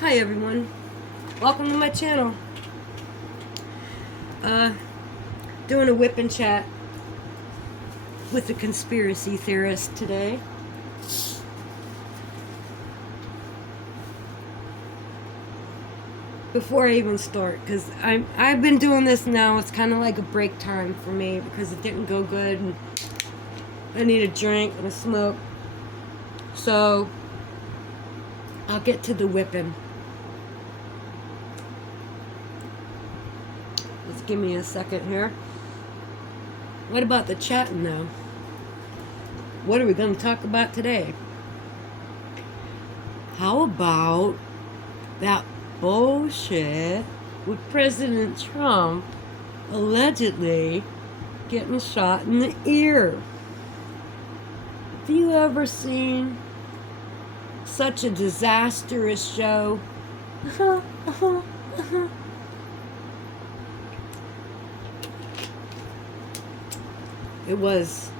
Hi everyone, welcome to my channel. Doing a whip and chat with the conspiracy theorist today. Before I even start, because I've been doing this now, it's kind of like a break time for me because it didn't go good and I need a drink and a smoke. So I'll get to the whipping. Just give me a second here. What about the chatting though? What are we going to talk about today? How about that bullshit with President Trump allegedly getting shot in the ear? Have you ever seen such a disastrous show? It was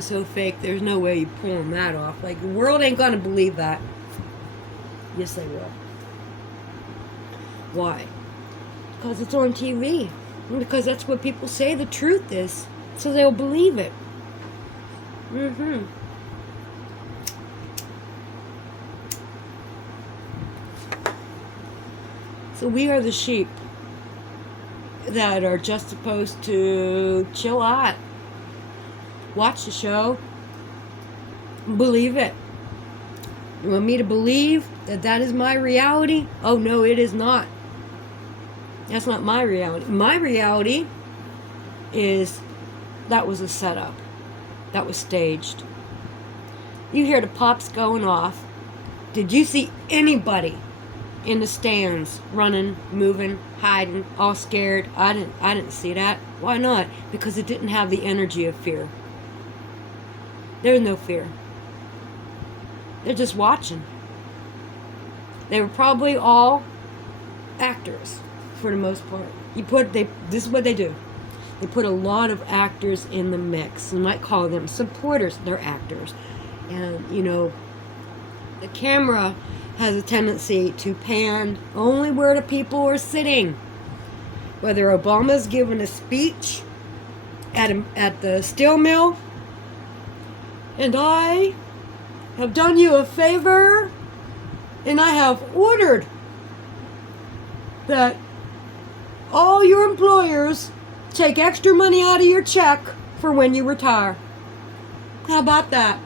so fake. There's no way you pulling that off. Like, the world ain't gonna believe that. Yes, they will. Why? Because it's on TV. And because that's what people say the truth is. So they'll believe it. So we are the sheep that are just supposed to chill out, watch the show, believe it. You want me to believe that that is my reality? Oh no, it is not. That's not my reality. My reality is that was a setup. That was staged. You hear the pops going off. Did you see anybody in the stands running, moving, hiding, all scared? I didn't see that. Why not? Because it didn't have the energy of fear. There was no fear. They're just watching. They were probably all actors for the most part. This is what they do. They put a lot of actors in the mix. You might call them supporters. They're actors. And, you know, the camera has a tendency to pan only where the people are sitting. Whether Obama's giving a speech at the steel mill, and I have done you a favor, and I have ordered that all your employers take extra money out of your check for when you retire. How about that?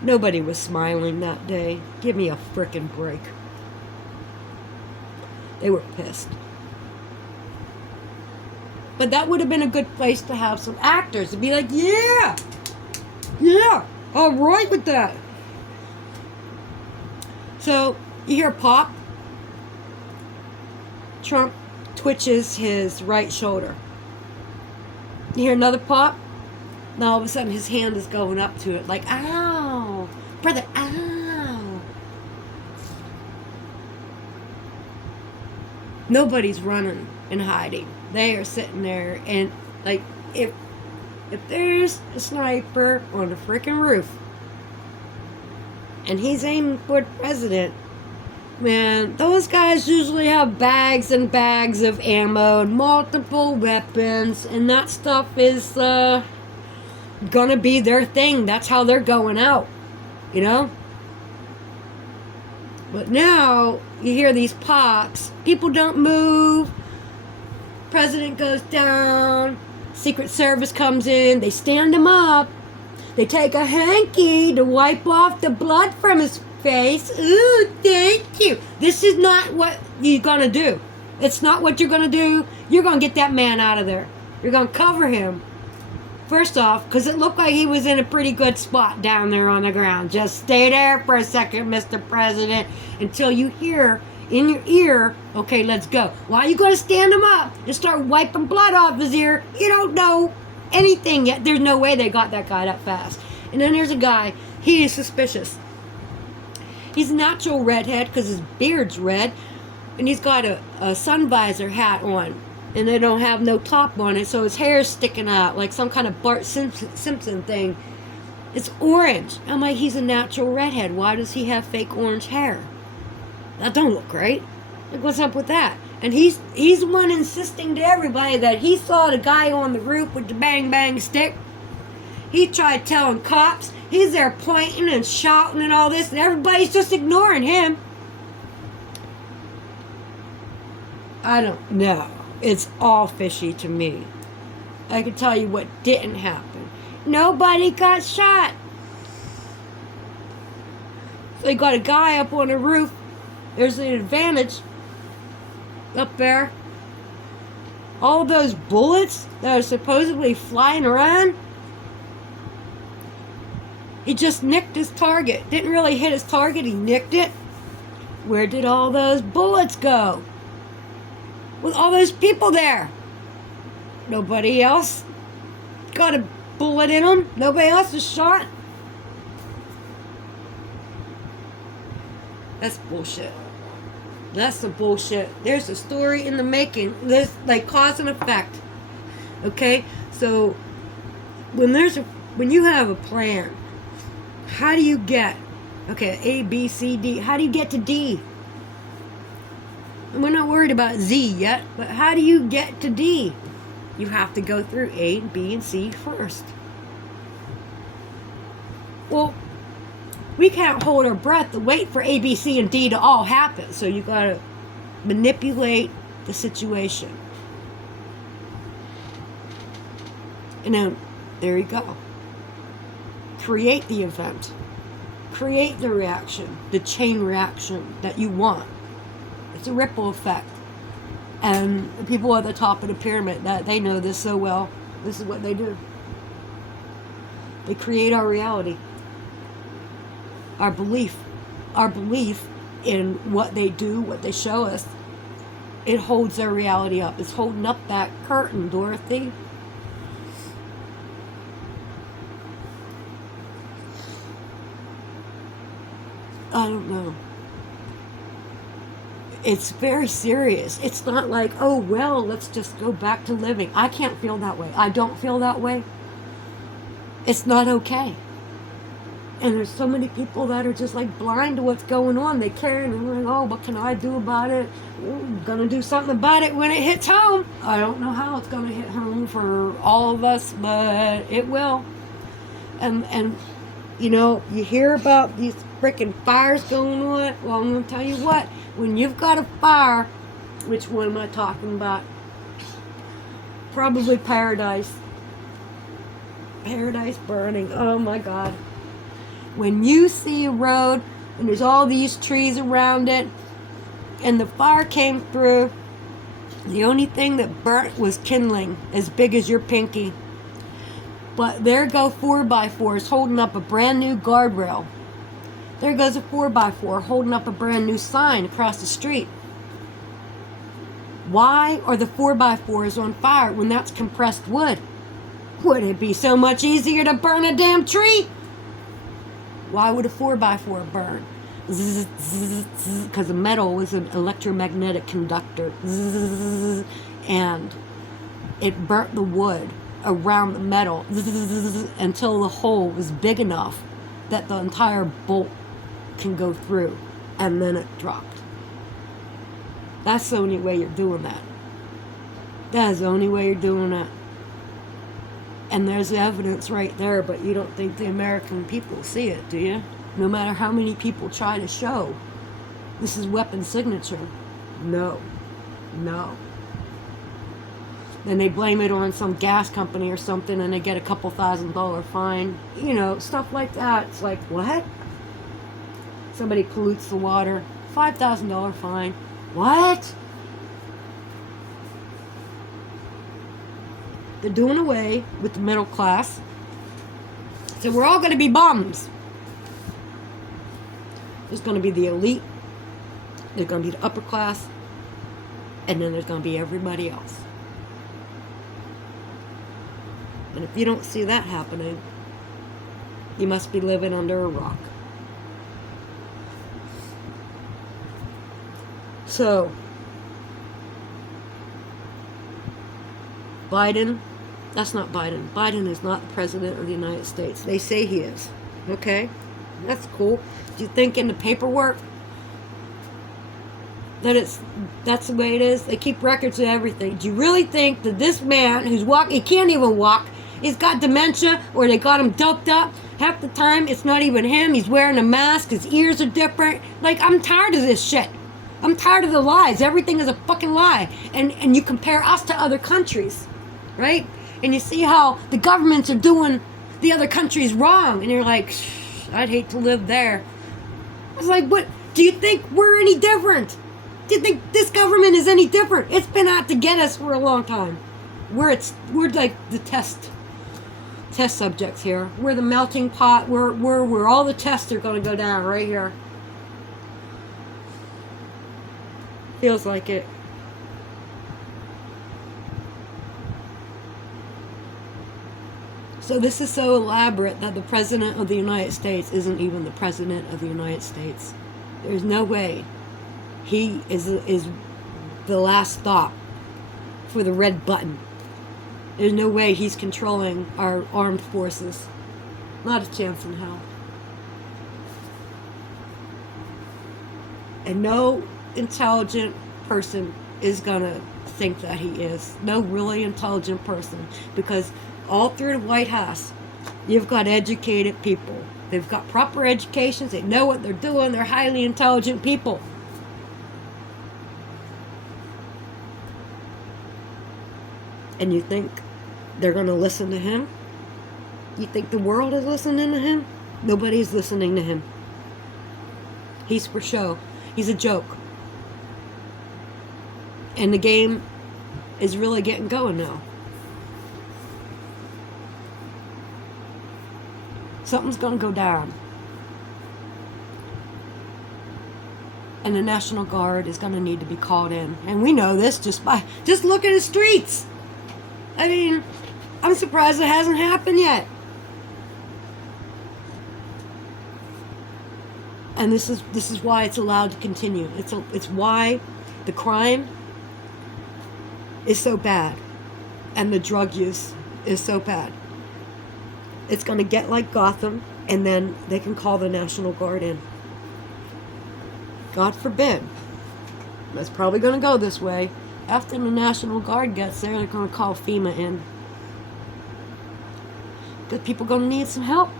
Nobody was smiling that day. Give me a frickin' break. They were pissed. But that would have been a good place to have some actors to be like, yeah, all right with that. So you hear pop. Trump twitches his right shoulder. You hear another pop. Now all of a sudden his hand is going up to it like, ow, brother, ow. Nobody's running and hiding. They are sitting there, and like, if there's a sniper on the freaking roof and he's aiming for the president, man, those guys usually have bags and bags of ammo and multiple weapons, and that stuff is gonna be their thing. That's how they're going out, you know. But now you hear these pops. People don't move. President goes down. Secret Service comes in. They stand him up. They take a hanky to wipe off the blood from his face. Ooh, thank you. This is not what you're gonna do. It's not what you're gonna do. You're gonna get that man out of there. You're gonna cover him. First off, because it looked like he was in a pretty good spot down there on the ground. Just stay there for a second, Mr. President, until you hear in your ear, okay, let's go. Why are you going to stand him up and start wiping blood off his ear? You don't know anything yet. There's no way they got that guy that fast. And then there's a guy, he is suspicious. He's a natural redhead because his beard's red, and he's got a sun visor hat on. And they don't have no top on it, so his hair's sticking out like some kind of Bart Simpson thing. It's orange. I'm like, he's a natural redhead. Why does he have fake orange hair? That don't look right. Like, what's up with that? And he's the one insisting to everybody that he saw the guy on the roof with the bang bang stick. He tried telling cops. He's there pointing and shouting and all this, and everybody's just ignoring him. I don't know. It's all fishy to me. I can tell you what didn't happen. Nobody got shot. They got a guy up on the roof. There's an advantage up there. All those bullets that are supposedly flying around, he just nicked his target. Didn't really hit his target, he nicked it. Where did all those bullets go? With all those people there. Nobody else got a bullet in them. Nobody else is shot. That's bullshit. That's the bullshit. There's a story in the making. There's like cause and effect. Okay? So when you have a plan, how do you get, okay, A, B, C, D, how do you get to D? And we're not worried about Z yet, but how do you get to D? You have to go through A, B, and C first. Well, we can't hold our breath to wait for A, B, C, and D to all happen. So you got to manipulate the situation. And then, there you go. Create the event. Create the reaction, the chain reaction that you want. It's a ripple effect. And the people at the top of the pyramid, that they know this so well, this is what they do. They create our reality. Our belief in what they do, what they show us, it holds their reality up. It's holding up that curtain, Dorothy. I don't know. It's very serious. It's not like, oh, well, let's just go back to living. I can't feel that way. I don't feel that way. It's not okay. And there's so many people that are just like blind to what's going on. They care and they're like, oh, what can I do about it? I'm going to do something about it when it hits home. I don't know how it's going to hit home for all of us, but it will. And you know, you hear about these freaking fires going on. Well, I'm going to tell you what. When you've got a fire, which one am I talking about? Probably paradise. Paradise burning. Oh my God. When you see a road and there's all these trees around it and the fire came through, the only thing that burnt was kindling as big as your pinky. But there go 4x4s holding up a brand new guardrail. There goes a 4x4 holding up a brand new sign across the street. Why are the 4x4s on fire when that's compressed wood? Would it be so much easier to burn a damn tree? Why would a 4x4 burn? Because the metal is an electromagnetic conductor. And it burnt the wood around the metal until the hole was big enough that the entire bolt can go through, and then it dropped. That's the only way you're doing that. That is the only way you're doing that. And there's evidence right there, but you don't think the American people see it, do you? No matter how many people try to show this is weapon signature. No. Then they blame it on some gas company or something and they get a couple $1,000 fine. You know, stuff like that. It's like, what? Somebody pollutes the water. $5,000 fine. What? They're doing away with the middle class. So we're all going to be bums. There's going to be the elite. There's going to be the upper class. And then there's going to be everybody else. And if you don't see that happening, you must be living under a rock. So, Biden, that's not Biden. Biden is not the president of the United States. They say he is. Okay? That's cool. Do you think in the paperwork that's the way it is? They keep records of everything. Do you really think that this man who's walking, he can't even walk, he's got dementia, or they got him doped up? Half the time, it's not even him. He's wearing a mask. His ears are different. Like, I'm tired of this shit. I'm tired of the lies. Everything is a fucking lie. And you compare us to other countries, right? And you see how the governments are doing the other countries wrong. And you're like, I'd hate to live there. I was like, what? Do you think we're any different? Do you think this government is any different? It's been out to get us for a long time. We're like the test subjects here. We're the melting pot. We're all the tests are going to go down right here. Feels like it. So this is so elaborate that the President of the United States isn't even the President of the United States. There's no way. He is the last stop for the red button. There's no way he's controlling our armed forces. Not a chance in hell. And no intelligent person is gonna think that he is. No really intelligent person. Because all through the White House, you've got educated people. They've got proper educations. They know what they're doing. They're highly intelligent people. And you think they're going to listen to him? You think the world is listening to him? Nobody's listening to him. He's for show. He's a joke. And the game is really getting going now. Something's going to go down. And the National Guard is going to need to be called in. And we know this just look at the streets. I mean, I'm surprised it hasn't happened yet. And this is why it's allowed to continue. It's why the crime is so bad and the drug use is so bad. It's going to get like Gotham, and then they can call the National Guard in. God forbid. It's probably going to go this way. After the National Guard gets there, they're going to call FEMA in. Because people are going to need some help.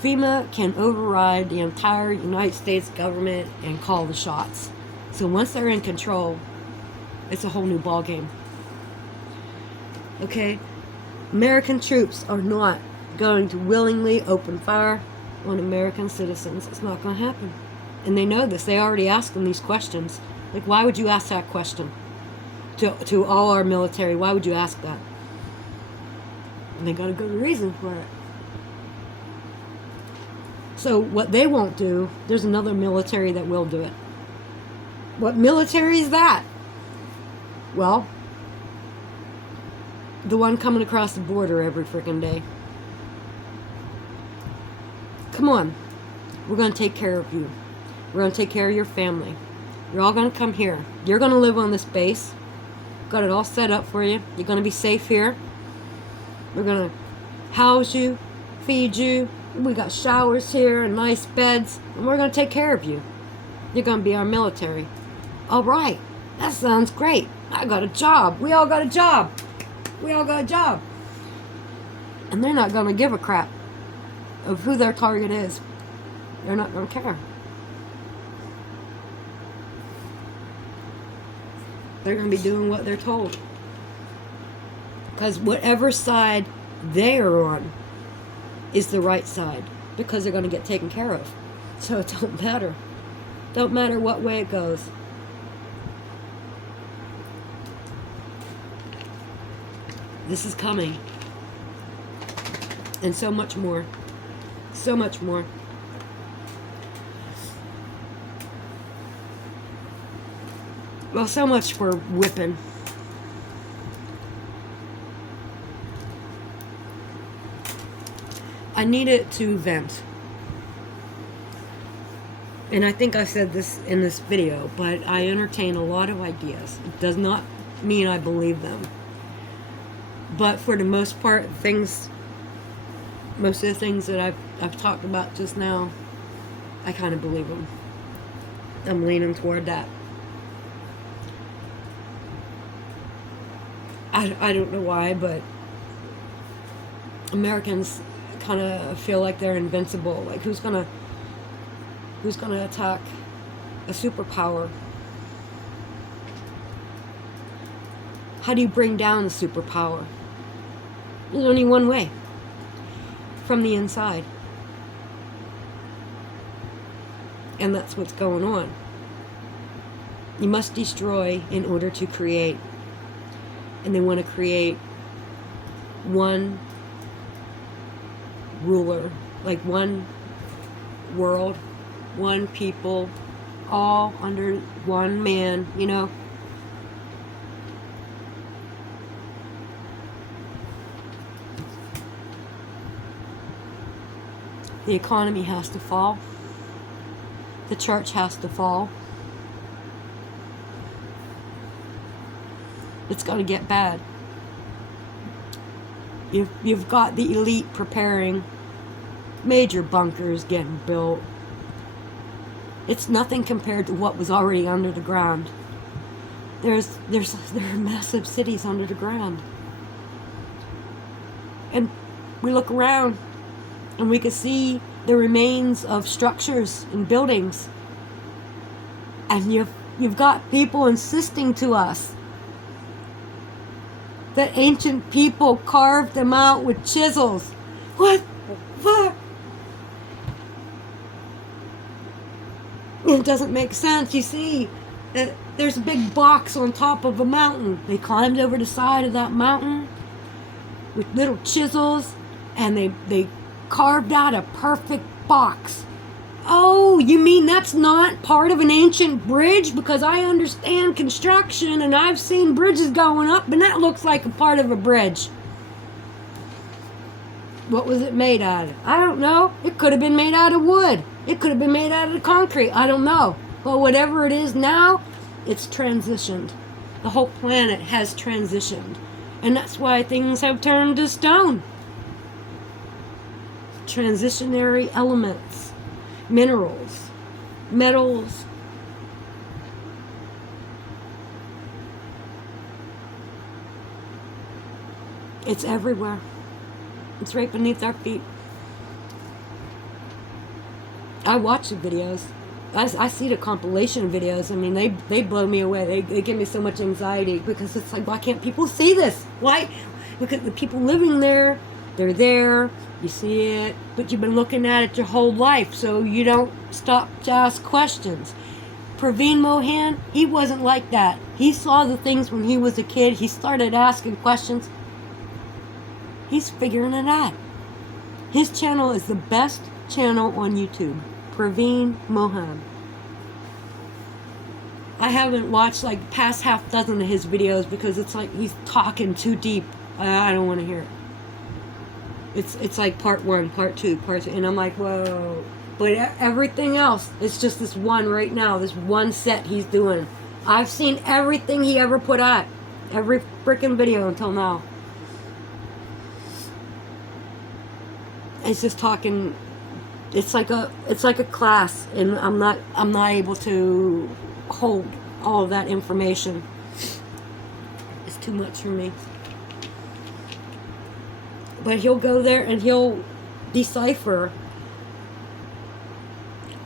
FEMA can override the entire United States government and call the shots. So once they're in control, it's a whole new ballgame. Okay? American troops are not going to willingly open fire on American citizens. It's not going to happen. And they know this. They already asked them these questions. Like, why would you ask that question to all our military? Why would you ask that? And they got a good reason for it. So what they won't do, there's another military that will do it. What military is that? Well, the one coming across the border every freaking day. Come on. We're going to take care of you. We're going to take care of your family. You're all going to come here. You're going to live on this base. Got it all set up for you. You're going to be safe here. We're going to house you, feed you. We got showers here and nice beds. And we're going to take care of you. You're going to be our military. All right. That sounds great. I got a job. We all got a job. We all got a job. And they're not going to give a crap of who their target is. They're not going to care. They're going to be doing what they're told. Because whatever side they are on is the right side. Because they're going to get taken care of. So it don't matter. Don't matter what way it goes. This is coming. And so much more. So much more. Well, so much for whipping. I needed to vent. And I think I said this in this video, but I entertain a lot of ideas. It does not mean I believe them. But for the most part, most of the things that I've talked about just now, I kind of believe them. I'm leaning toward that. I don't know why, but Americans kind of feel like they're invincible. Like who's gonna attack a superpower? How do you bring down a superpower? There's only one way. From the inside. And that's what's going on. You must destroy in order to create. And they want to create one ruler, like one world, one people, all under one man, you know. The economy has to fall. The church has to fall. It's going to get bad. You've got the elite preparing, major bunkers getting built. It's nothing compared to what was already under the ground. There are massive cities under the ground. And we look around and we can see the remains of structures and buildings. And you've got people insisting to us that ancient people carved them out with chisels. What the fuck? It doesn't make sense. You see, there's a big box on top of a mountain. They climbed over the side of that mountain with little chisels, and they carved out a perfect box. Oh, you mean that's not part of an ancient bridge? Because I understand construction and I've seen bridges going up, and that looks like a part of a bridge. What was it made out of? I don't know. It could have been made out of wood. It could have been made out of concrete. I don't know. But whatever it is now, it's transitioned. The whole planet has transitioned. And that's why things have turned to stone. Transitionary elements. Minerals, metals, it's everywhere. It's right beneath our feet. I watch the videos. I see the compilation videos. I mean, they blow me away. They give me so much anxiety because it's like, why can't people see this? Why? Because the people living there, they're there. You see it, but you've been looking at it your whole life, so you don't stop to ask questions. Praveen Mohan, he wasn't like that. He saw the things when he was a kid. He started asking questions. He's figuring it out. His channel is the best channel on YouTube. Praveen Mohan. I haven't watched like the past half dozen of his videos because it's like he's talking too deep. I don't want to hear it. It's like part 1, part 2, part 3, and I'm like, whoa. But everything else, it's just this one right now, this one set he's doing. I've seen everything he ever put out, every freaking video until now. It's just talking. It's like a class, and I'm not able to hold all of that information. It's too much for me. But he'll go there and he'll decipher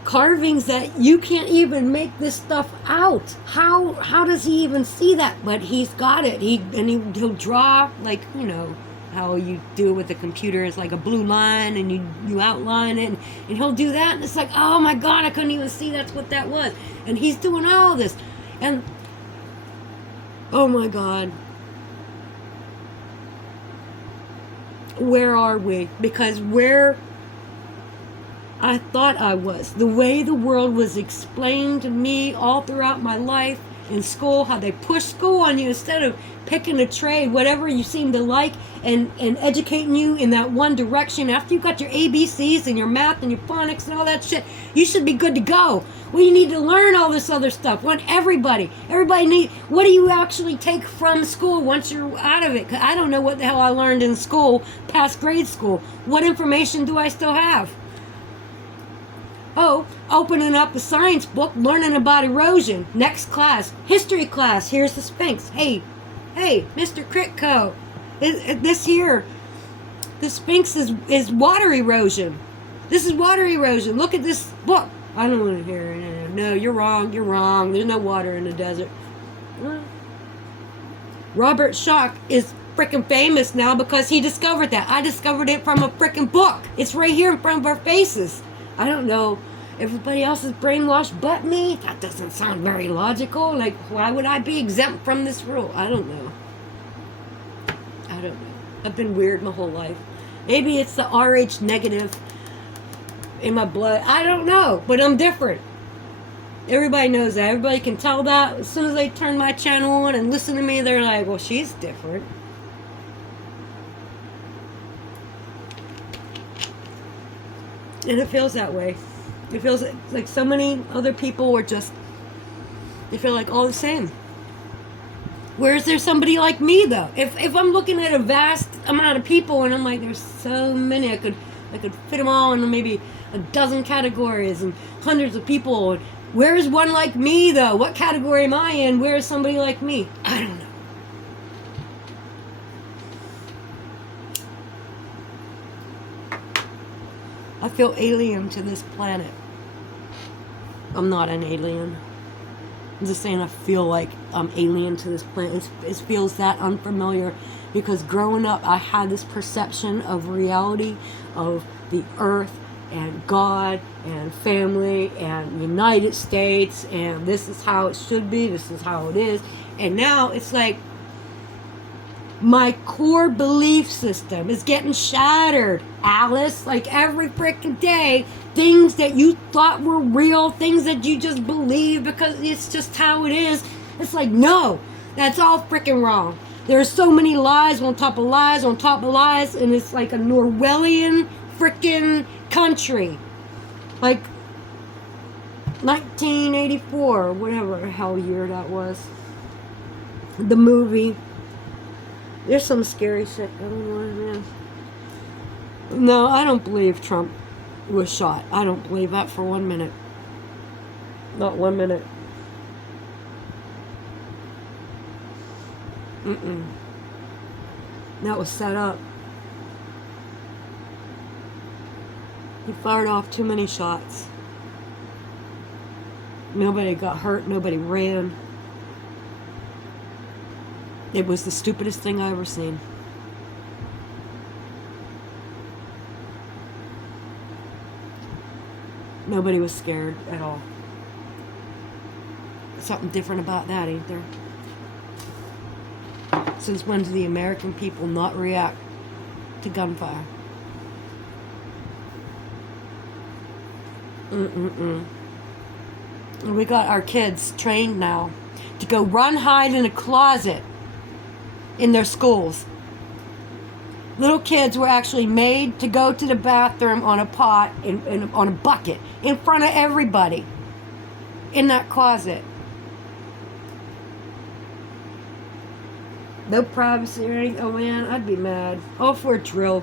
carvings that you can't even make this stuff out. How does he even see that? But he's got it. He'll draw, like, you know how you do it with the computer. It's like a blue line and you outline it, and he'll do that, and it's like, oh my god, I couldn't even see that's what that was. And he's doing all this, and oh my god. Where are we? Because where I thought I was, the way the world was explained to me all throughout my life in school, how they push school on you instead of picking a trade, whatever you seem to like, and educating you in that one direction. After you got your ABCs and your math and your phonics and all that shit, you should be good to go. Well, you need to learn all this other stuff. Everybody need. What do you actually take from school once you're out of it? 'Cause I don't know what the hell I learned in school, past grade school. What information do I still have? Oh, opening up a science book, learning about erosion. Next class, history class. Here's the Sphinx. Hey, Mr. Critco, this here, the Sphinx is water erosion. This is water erosion. Look at this book. I don't want to hear it. No, you're wrong. You're wrong. There's no water in the desert. Robert Schoch is freaking famous now because he discovered that. I discovered it from a freaking book. It's right here in front of our faces. I don't know. Everybody else is brainwashed but me. That doesn't sound very logical. Like, why would I be exempt from this rule? I don't know. I've been weird my whole life. Maybe it's the RH negative in my blood. I don't know. But I'm different. Everybody knows that. Everybody can tell that. As soon as they turn my channel on and listen to me, they're like, well, she's different. And it feels that way. It feels like so many other people are just, they feel like all the same. Where is there somebody like me, though? If I'm looking at a vast amount of people and I'm like, there's so many, I could fit them all in maybe a dozen categories and hundreds of people. And where is one like me, though? What category am I in? Where is somebody like me? I don't know. I feel alien to this planet. I'm not an alien. I'm just saying I feel like I'm alien to this planet. It feels that unfamiliar because growing up I had this perception of reality, of the earth and God and family and United States, and this is how it should be, this is how it is. And now it's like my core belief system is getting shattered, Alice. Like every freaking day, things that you thought were real, things that you just believe because it's just how it is. It's like, no, that's all freaking wrong. There are so many lies on top of lies on top of lies, and it's like a Orwellian freaking country. Like 1984, whatever the hell year that was. The movie. There's some scary shit going on, man. No, I don't believe Trump was shot. I don't believe that for 1 minute. Not 1 minute. That was set up. He fired off too many shots. Nobody got hurt. Nobody ran. It was the stupidest thing I ever seen. Nobody was scared at all. Something different about that, ain't there? Since when do the American people not react to gunfire? We got our kids trained now to go run, hide in a closet in their schools. Little kids were actually made to go to the bathroom on a pot, on a bucket, in front of everybody, in that closet. No privacy or anything. Oh man, I'd be mad. All for a drill.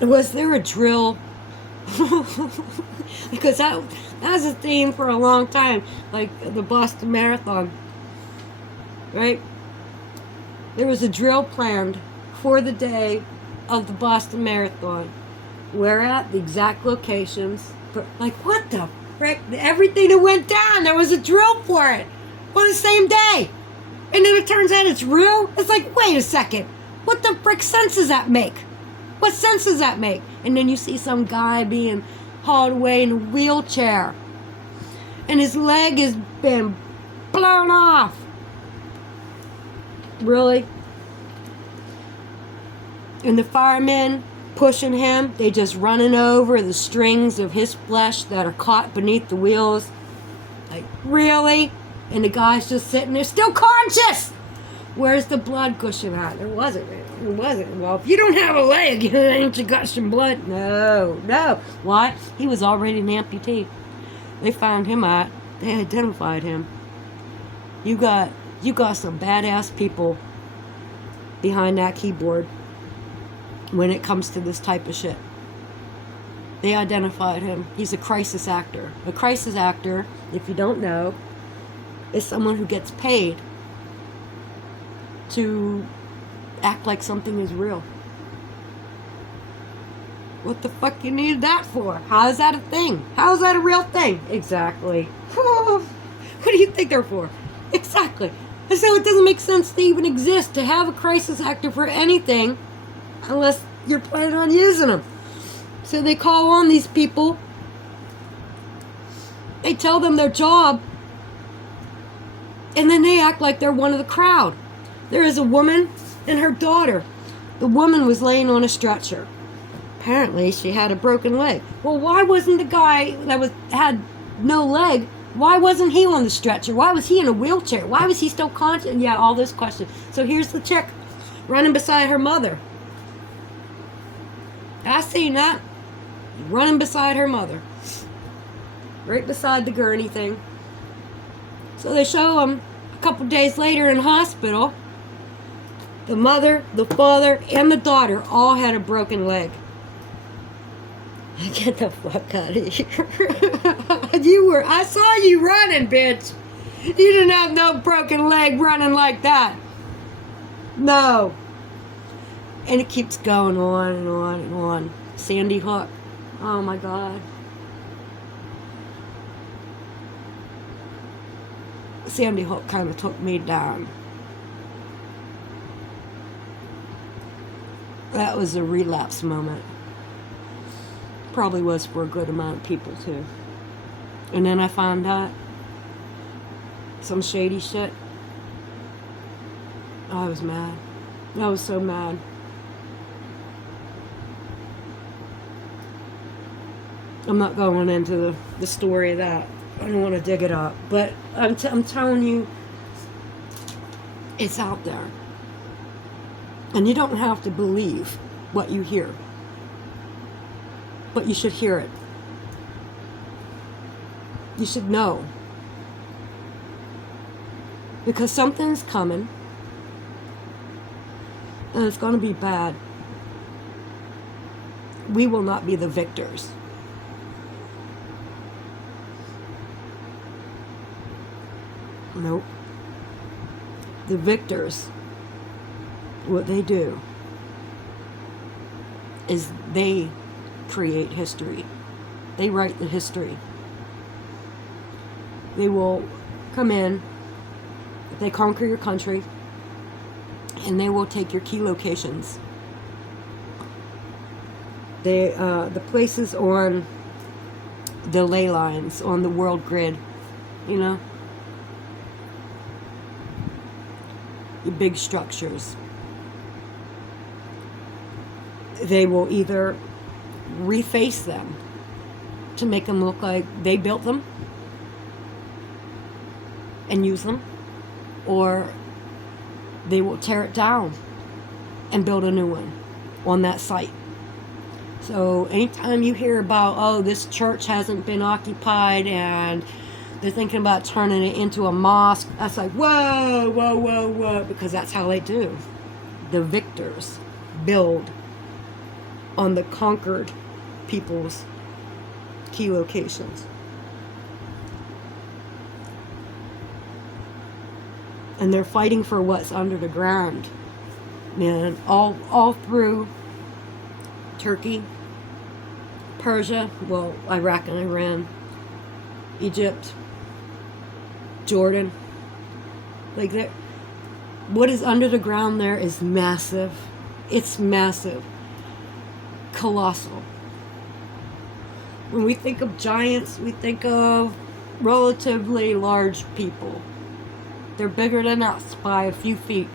Was there a drill? Because that was a theme for a long time, like the Boston Marathon, right? There was a drill planned for the day of the Boston Marathon. Where at? The exact locations. Like, what the frick? Everything that went down, there was a drill for it on the same day. And then it turns out it's real? It's like, wait a second. What the frick sense does that make? What sense does that make? And then you see some guy being hauled away in a wheelchair. And his leg has been blown off. Really? And the firemen pushing him, they just running over the strings of his flesh that are caught beneath the wheels. Like, really? And the guy's just sitting there still conscious. Where's the blood gushing out? There wasn't. It wasn't. Well, if you don't have a leg, ain't you got some blood? No. Why? He was already an amputee. They found him out. They identified him. You got some badass people behind that keyboard. when it comes to this type of shit. They identified him. He's a crisis actor. A crisis actor, if you don't know, is someone who gets paid to act like something is real. What the fuck you need that for? How is that a thing? How is that a real thing? Exactly. What do you think they're for? Exactly. And so it doesn't make sense to even exist, to have a crisis actor for anything, unless you're planning on using them. So they call on these people. They tell them their job. And then they act like they're one of the crowd. There is a woman and her daughter. The woman was laying on a stretcher. Apparently she had a broken leg. Well, why wasn't the guy that had no leg, why wasn't he on the stretcher? Why was he in a wheelchair? Why was he still conscious? Yeah, all those questions. So here's the chick running beside her mother. I seen that. Running beside her mother. Right beside the gurney thing. So they show him a couple days later in hospital. The mother, the father, and the daughter all had a broken leg. Get the fuck out of here. I saw you running, bitch. You didn't have no broken leg running like that. No. And it keeps going on and on and on. Sandy Hook. Oh my God. Sandy Hook kind of took me down. That was a relapse moment. Probably was for a good amount of people too. And then I found out some shady shit. I was mad. I was so mad. I'm not going into the story of that. I don't want to dig it up. But I'm telling you, it's out there. And you don't have to believe what you hear. But you should hear it. You should know. Because something's coming. And it's going to be bad. We will not be the victors. Nope. The victors, what they do is they create history. They write the history. They will come in, they conquer your country, and they will take your key locations. The places on the ley lines, on the world grid, you know, your big structures. They will either reface them to make them look like they built them and use them, or they will tear it down and build a new one on that site. So anytime you hear about, oh, this church hasn't been occupied and they're thinking about turning it into a mosque, that's like, whoa, whoa, whoa, whoa, because that's how they do. The victors build on the conquered people's key locations. And they're fighting for what's under the ground, man, all through Turkey, Persia, well, Iraq and Iran, Egypt, Jordan. Like, that, what is under the ground there is massive. It's massive. Colossal. When we think of giants, we think of relatively large people. They're bigger than us by a few feet.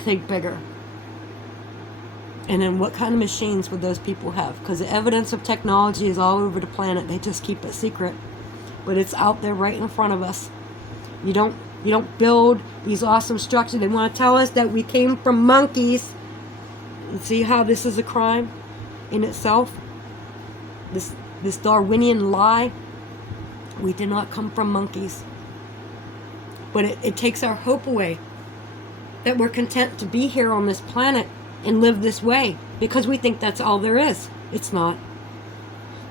Think bigger. And then what kind of machines would those people have? Because the evidence of technology is all over the planet. They just keep it secret. But it's out there right in front of us. You don't build these awesome structures. They want to tell us that we came from monkeys. And see how this is a crime in itself? This Darwinian lie. We did not come from monkeys. But it takes our hope away. that we're content to be here on this planet and live this way because we think that's all there is. It's not.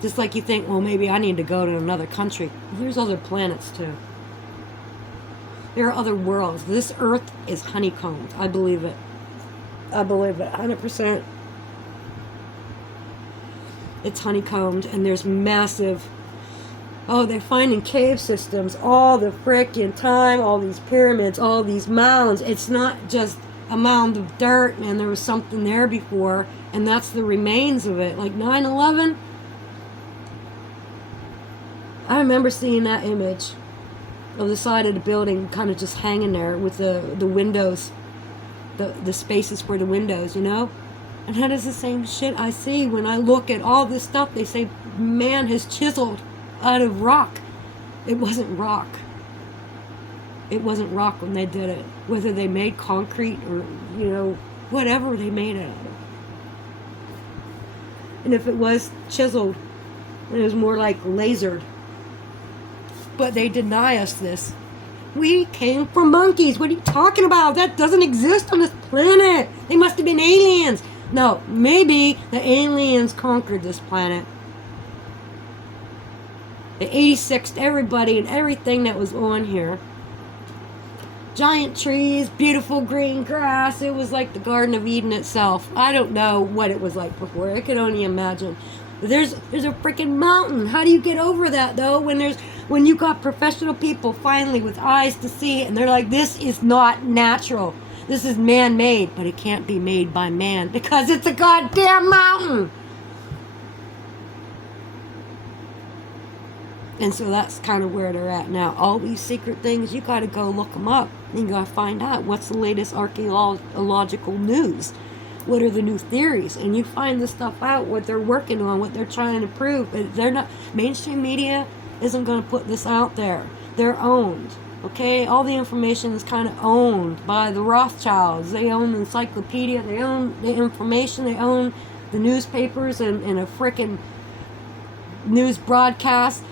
Just like you think, well, maybe I need to go to another country. Well, there's other planets too. There are other worlds. This earth is honeycombed. I believe it. I believe it 100%. It's honeycombed, and there's massive... Oh, they're finding cave systems all the frickin' time, all these pyramids, all these mounds. It's not just a mound of dirt, and there was something there before, and that's the remains of it. Like 9/11, I remember seeing that image of the side of the building kind of just hanging there with the windows, the spaces for the windows, you know? And that is the same shit I see when I look at all this stuff they say man has chiseled out of rock. It wasn't rock. It wasn't rock when they did it. Whether they made concrete or, you know, whatever they made it out of. And if it was chiseled, it was more like lasered. But they deny us this. We came from monkeys. What are you talking about? That doesn't exist on this planet. They must have been aliens. No, maybe the aliens conquered this planet. They 86'd everybody and everything that was on here. Giant trees, beautiful green grass. It was like the Garden of Eden itself. I don't know what it was like before. I could only imagine. There's a freaking mountain. How do you get over that though? When you got professional people finally with eyes to see it, and they're like, this is not natural. This is man-made, but it can't be made by man because it's a goddamn mountain. And so that's kind of where they're at now. All these secret things, you got to go look them up. You got to find out what's the latest archaeological news. What are the new theories? And you find the stuff out, what they're working on, what they're trying to prove. But they're not, mainstream media isn't going to put this out there. They're owned. Okay? All the information is kind of owned by the Rothschilds. They own the encyclopedia. They own the information. They own the newspapers and a frickin' news broadcast.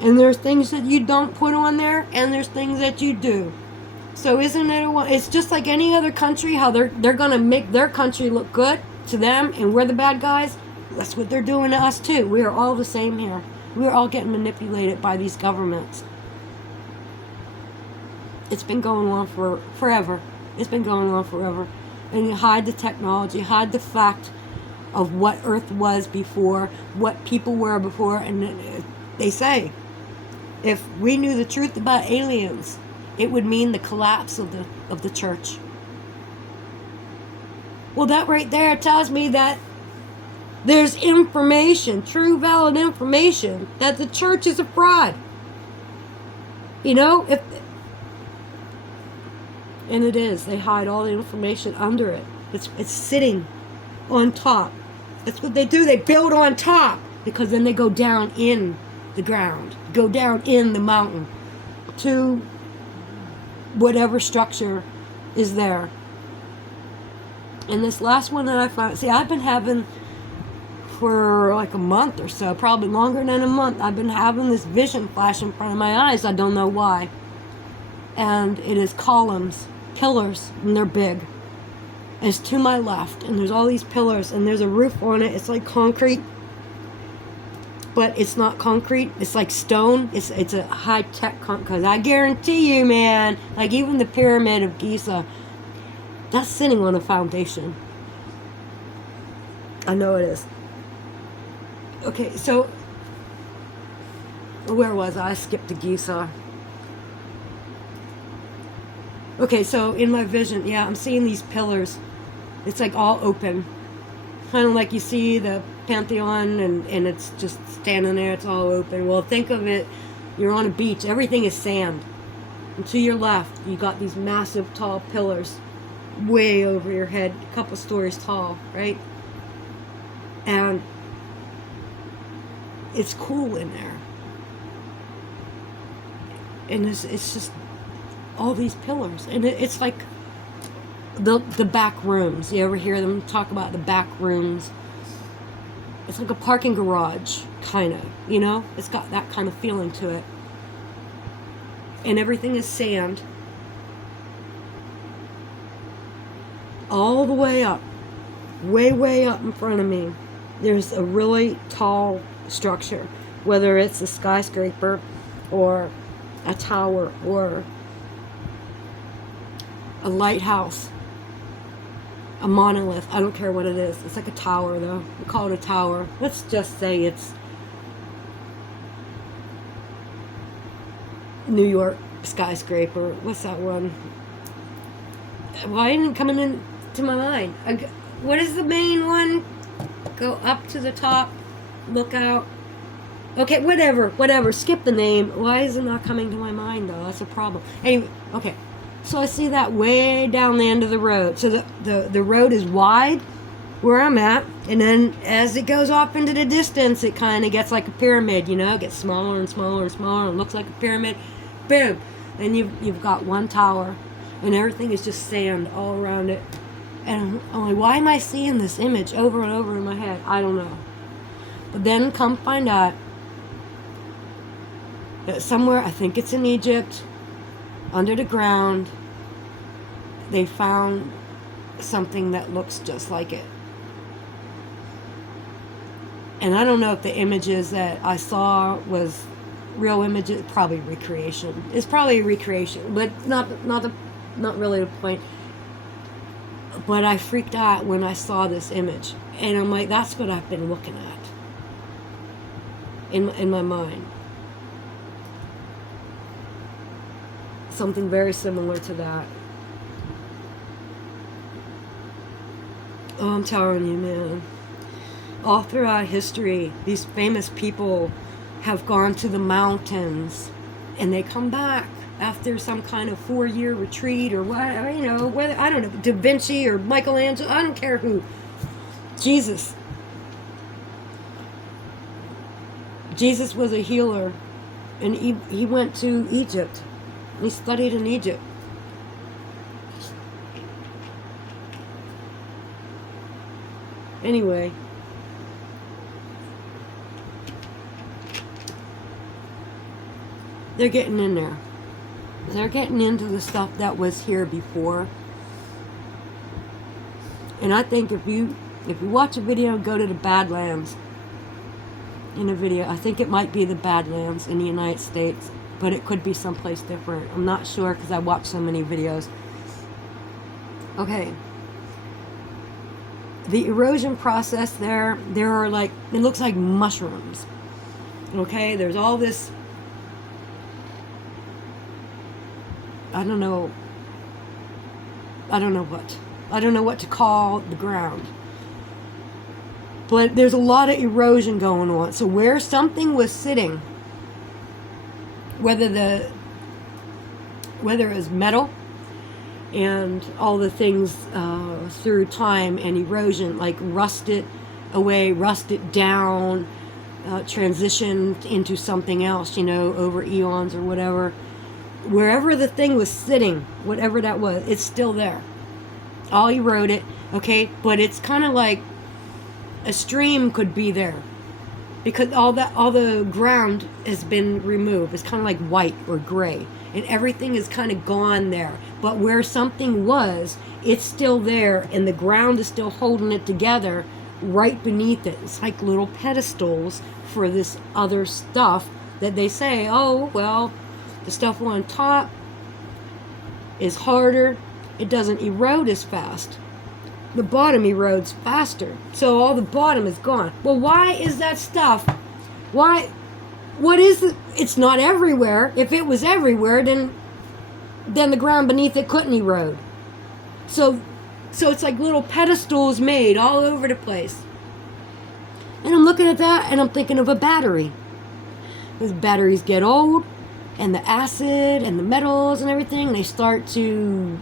And there's things that you don't put on there, and there's things that you do. So isn't it? It's just like any other country, how they're gonna make their country look good to them, and we're the bad guys. That's what they're doing to us too. We are all the same here. We are all getting manipulated by these governments. It's been going on for forever. It's been going on forever, and you hide the technology, hide the fact of what Earth was before, what people were before, and they say, if we knew the truth about aliens, it would mean the collapse of the church. Well, that right there tells me that there's information, true, valid information, that the church is a fraud. You know, and it is. They hide all the information under it. It's sitting on top. That's what they do. They build on top because then they go down in the ground, go down in the mountain to whatever structure is there. And this last one that I found, see, I've been having for like a month or so, probably longer than a month, I've been having this vision flash in front of my eyes. I don't know why. And it is columns, pillars, and they're big. And it's to my left, and there's all these pillars, and there's a roof on it. It's like concrete. But it's not concrete. It's like stone. It's a high-tech because I guarantee you, man, like even the Pyramid of Giza, that's sitting on a foundation. I know it is. Okay, so where was I? I skipped to Giza. Okay, so in my vision, yeah, I'm seeing these pillars. It's like all open. Kind of like you see the Pantheon and it's just standing there, it's all open. Well, think of it, you're on a beach, everything is sand. And to your left, you got these massive tall pillars way over your head, a couple stories tall, right? And it's cool in there. And it's just all these pillars. And it's like the back rooms. You ever hear them talk about the back rooms? It's like a parking garage, kind of, you know? It's got that kind of feeling to it. And everything is sand. all the way up, way up in front of me, there's a really tall structure, whether it's a skyscraper or a tower or a lighthouse, a monolith. I don't care what it is. It's like a tower, though. We call it a tower. Let's just say it's New York skyscraper. What's that one? Why isn't it coming into my mind? What is the main one? Go up to the top, look out. Okay, whatever. Skip the name. Why is it not coming to my mind, though? That's a problem. Anyway, okay. So I see that way down the end of the road. So the road is wide where I'm at, and then as it goes off into the distance, it kind of gets like a pyramid, you know? It gets smaller and smaller and smaller, and looks like a pyramid. Boom. And you've got one tower, and everything is just sand all around it. And I'm like, why am I seeing this image over and over in my head? I don't know. But then come find out that somewhere, I think it's in Egypt, under the ground, they found something that looks just like it. And I don't know if the images that I saw was real images, probably recreation. It's probably a recreation, but not really the point. But I freaked out when I saw this image, and I'm like, that's what I've been looking at in my mind. Something very similar to that. Oh, I'm telling you, man. All throughout history, these famous people have gone to the mountains, and they come back after some kind of 4-year retreat or what, you know, whether, I don't know, Da Vinci or Michelangelo, I don't care who. Jesus was a healer, and he went to Egypt. He studied in Egypt. Anyway, they're getting in there. They're getting into the stuff that was here before. And I think if you watch a video, go to the Badlands in a video. I think it might be the Badlands in the United States, but it could be someplace different. I'm not sure because I watch so many videos. Okay. The erosion process there are like, it looks like mushrooms. Okay, there's all this, I don't know what to call the ground. But there's a lot of erosion going on. So where something was sitting, whether it was metal and all the things through time and erosion, like rusted away, rusted down, transitioned into something else, you know, over eons or whatever. Wherever the thing was sitting, whatever that was, it's still there. All eroded, okay? But it's kind of like a stream could be there, because all the ground has been removed. It's kind of like white or gray, and everything is kind of gone there. But where something was, it's still there, and the ground is still holding it together right beneath it. It's like little pedestals for this other stuff that they say, oh, well, the stuff on top is harder. It doesn't erode as fast. The bottom erodes faster. So all the bottom is gone. Well, why is that stuff? Why? What is it? It's not everywhere. If it was everywhere, then the ground beneath it couldn't erode. So it's like little pedestals made all over the place. And I'm looking at that, and I'm thinking of a battery. Because batteries get old, and the acid and the metals and everything, they start to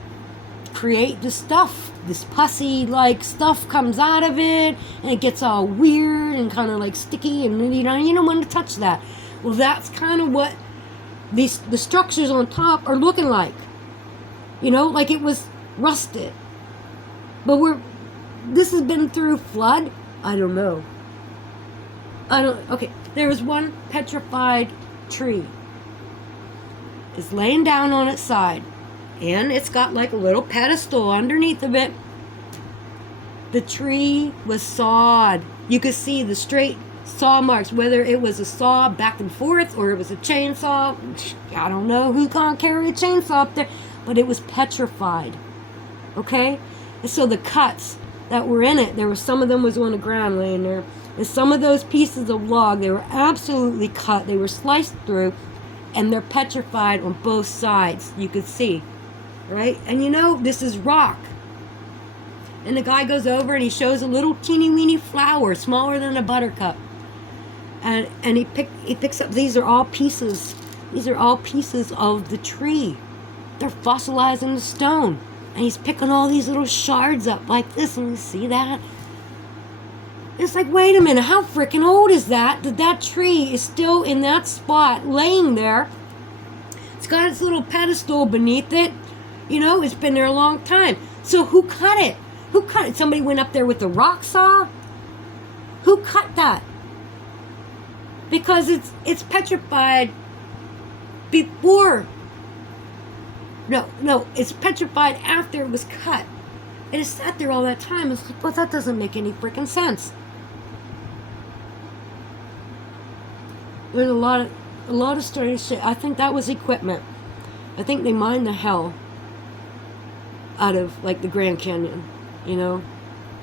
create this stuff. This pussy like stuff comes out of it, and it gets all weird and kind of like sticky, and you don't want to touch that. Well, that's kind of what the structures on top are looking like. You know, like it was rusted. But this has been through flood. I don't know. Okay, there was one petrified tree. It's laying down on its side, and it's got like a little pedestal underneath of it, The tree was sawed. You could see the straight saw marks, whether it was a saw back and forth or it was a chainsaw. I don't know who's gonna carry a chainsaw up there, but it was petrified. Okay? And so the cuts that were in it, there were some of them was on the ground laying there, and some of those pieces of log, they were absolutely cut. They were sliced through, and they're petrified on both sides. You could see, right? And you know, this is rock. And the guy goes over and he shows a little teeny weeny flower, smaller than a buttercup. And he picks up, these are all pieces. These are all pieces of the tree. They're fossilized in the stone. And he's picking all these little shards up like this. And you see that? It's like, wait a minute, how freaking old is that? That tree is still in that spot, laying there. It's got its little pedestal beneath it. You know, it's been there a long time. So who cut it? Who cut it? Somebody went up there with a rock saw? Who cut that? Because it's petrified before. No, it's petrified after it was cut. And it sat there all that time. It's like, well, that doesn't make any freaking sense. There's a lot of strange shit. I think that was equipment. I think they mined the hell out of like the Grand Canyon, you know,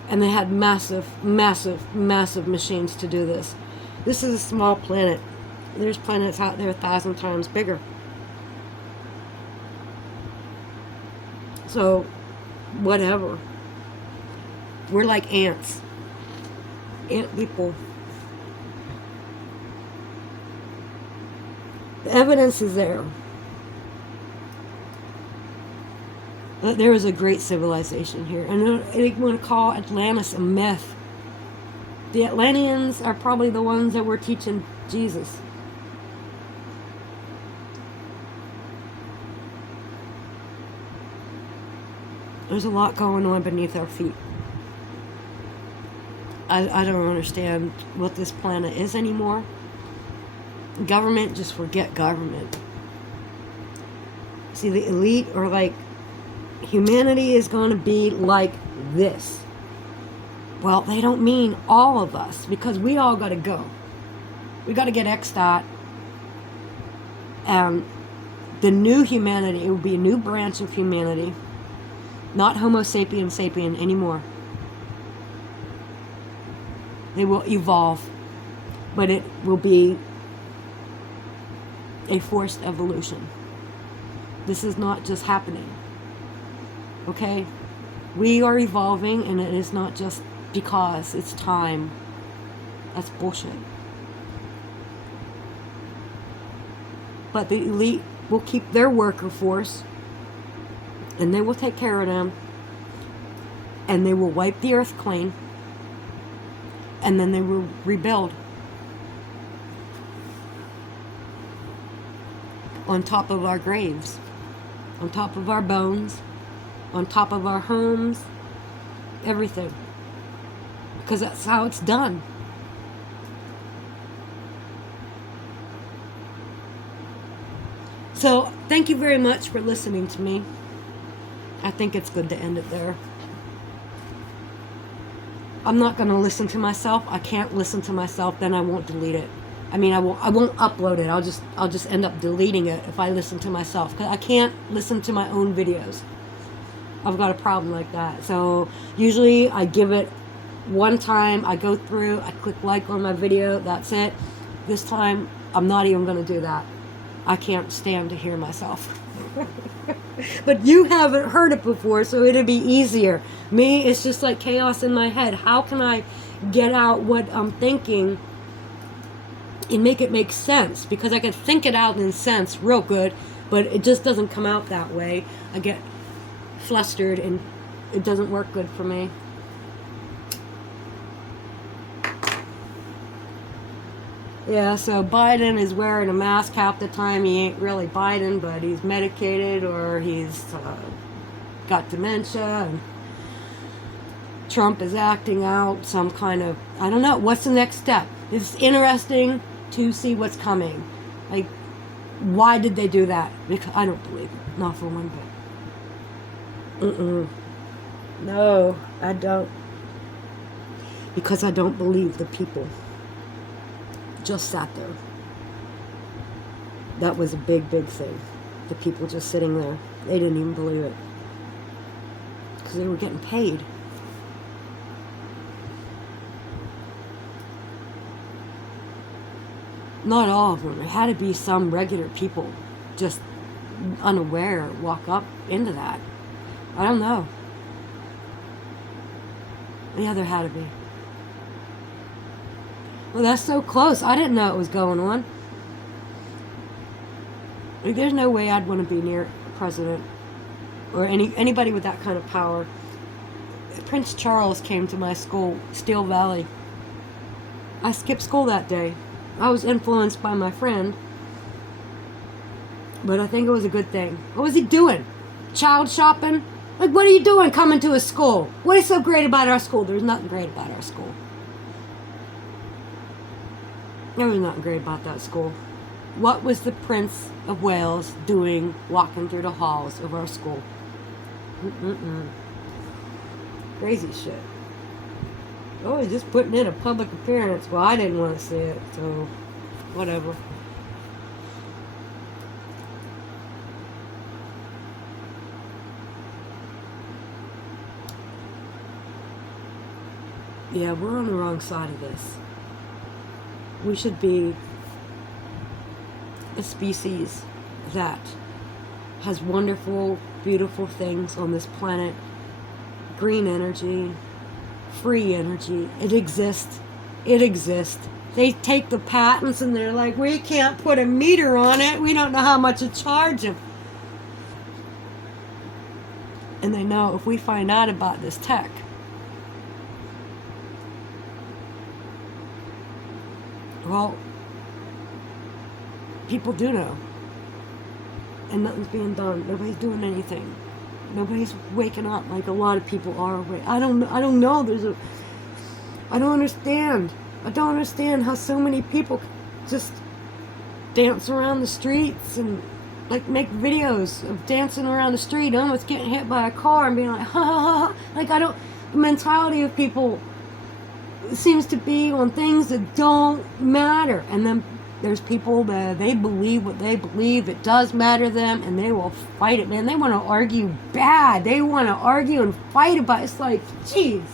and they had massive machines to do this. This is a small planet. There's planets out there 1,000 times bigger. So, whatever. We're like ants. Ant people. The evidence is there. There was a great civilization here. And they want to call Atlantis a myth. The Atlanteans are probably the ones that were teaching Jesus. There's a lot going on beneath our feet. I don't understand what this planet is anymore. Government, just forget government. See, the elite are like, humanity is going to be like this. Well, they don't mean all of us, because we all got to go. We got to get X-Dot. And the new humanity, it will be a new branch of humanity. Not Homo sapien sapien anymore. They will evolve. But it will be a forced evolution. This is not just happening. Okay? We are evolving, and it is not just because it's time. That's bullshit. But the elite will keep their worker force, and they will take care of them, and they will wipe the earth clean, and then they will rebuild on top of our graves, on top of our bones, on top of our homes, everything. Because that's how it's done. So, thank you very much for listening to me. I think it's good to end it there. I'm not going to listen to myself. I can't listen to myself, then I won't delete it. I mean, I won't upload it. I'll just end up deleting it if I listen to myself. Because I can't listen to my own videos. I've got a problem like that. So usually I give it one time. I go through. I click like on my video. That's it. This time I'm not even going to do that. I can't stand to hear myself. But you haven't heard it before, so it'll be easier. Me, it's just like chaos in my head. How can I get out what I'm thinking and make it make sense? Because I can think it out in sense real good, but it just doesn't come out that way. I get flustered and it doesn't work good for me. Yeah, so Biden is wearing a mask half the time. He ain't really Biden, but he's medicated or he's got dementia. And Trump is acting out some kind of, I don't know, what's the next step? It's interesting to see what's coming. Like, why did they do that? Because I don't believe it. Not for one bit. No, I don't. because I don't believe the people just sat there. That was a big, big thing. The people just sitting there. They didn't even believe it. Because they were getting paid. Not all of them. It had to be some regular people just unaware walk up into that. I don't know. Yeah, there had to be. Well, that's so close. I didn't know it was going on. Like, there's no way I'd want to be near a president or anybody with that kind of power. Prince Charles came to my school, Steel Valley. I skipped school that day. I was influenced by my friend, but I think it was a good thing. What was he doing? Child shopping? Like, what are you doing coming to a school? What is so great about our school? There's nothing great about our school. There was nothing great about that school. What was the Prince of Wales doing walking through the halls of our school? Crazy shit. Oh, he's just putting in a public appearance. Well, I didn't want to see it, so whatever. Yeah, we're on the wrong side of this. We should be a species that has wonderful, beautiful things on this planet. Green energy, free energy. It exists. It exists. They take the patents and they're like, we can't put a meter on it. We don't know how much to charge them. And they know if we find out about this tech, well, people do know. And nothing's being done. Nobody's doing anything. Nobody's waking up like a lot of people are awake. I don't know. I don't understand. I don't understand how so many people just dance around the streets and like make videos of dancing around the street, almost getting hit by a car and being like, ha ha ha. Like, the mentality of people seems to be on things that don't matter. And then there's people that they believe what they believe. It does matter to them, and they will fight it, man. They want to argue bad. They want to argue and fight about it. It's like, jeez.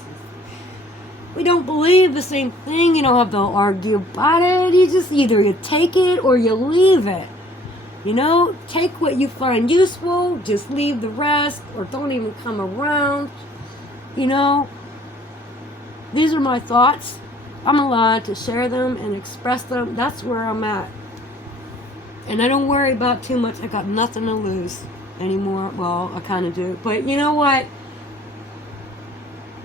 We don't believe the same thing. You don't have to argue about it. You just either you take it or you leave it. You know, take what you find useful, just leave the rest, or don't even come around. You know, these are my thoughts. I'm allowed to share them and express them. That's where I'm at. And I don't worry about too much. I got nothing to lose anymore. Well, I kind of do. But you know what?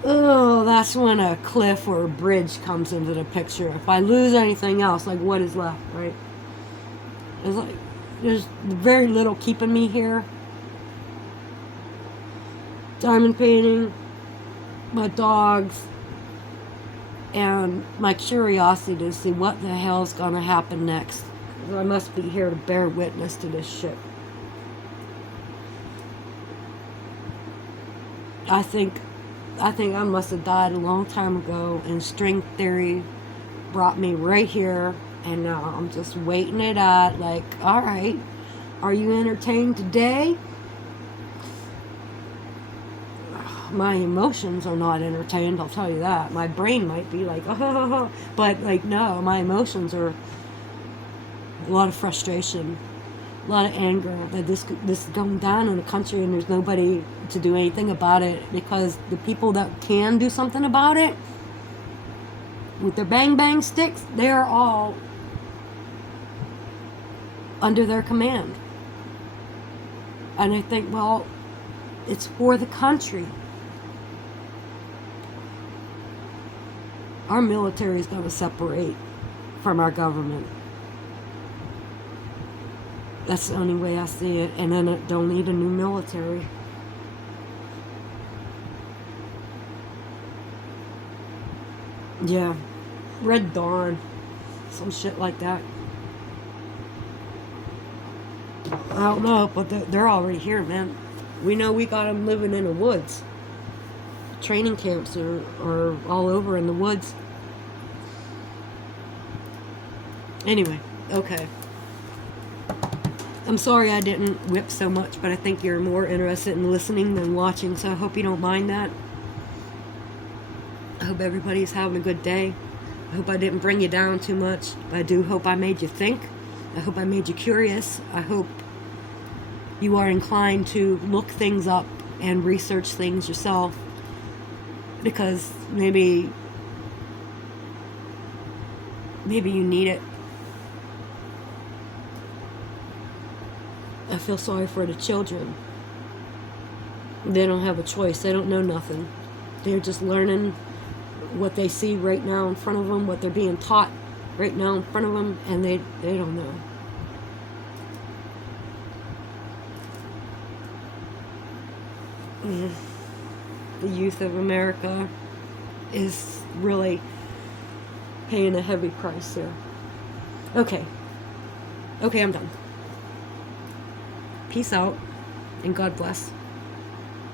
Oh, that's when a cliff or a bridge comes into the picture. If I lose anything else, like, what is left, right? It's like, there's very little keeping me here. Diamond painting, my dogs, and my curiosity to see what the hell's gonna happen next. I must be here to bear witness to this shit. I think I must have died a long time ago, and string theory brought me right here, and now I'm just waiting it out. Like, all right, are you entertained today? My emotions are not entertained, I'll tell you that. My brain might be like, oh, but like, no, my emotions are a lot of frustration, a lot of anger that this is going down in the country, and there's nobody to do anything about it, because the people that can do something about it with their bang bang sticks, they're all under their command. And I think, well, it's for the country. Our military is going to separate from our government. That's the only way I see it. And then it don't need a new military. Yeah. Red Dawn. Some shit like that. I don't know, but they're already here, man. We know we got them living in the woods. training camps are all over in the woods. Anyway, okay. I'm sorry I didn't whip so much, but I think you're more interested in listening than watching, so I hope you don't mind that. I hope everybody's having a good day. I hope I didn't bring you down too much. I do hope I made you think. I hope I made you curious. I hope you are inclined to look things up and research things yourself, because maybe you need it. I feel sorry for the children. They don't have a choice. They don't know nothing. They're just learning what they see right now in front of them, what they're being taught right now in front of them, and they don't know. The youth of America is really paying a heavy price here. Okay, I'm done. Peace out, and God bless.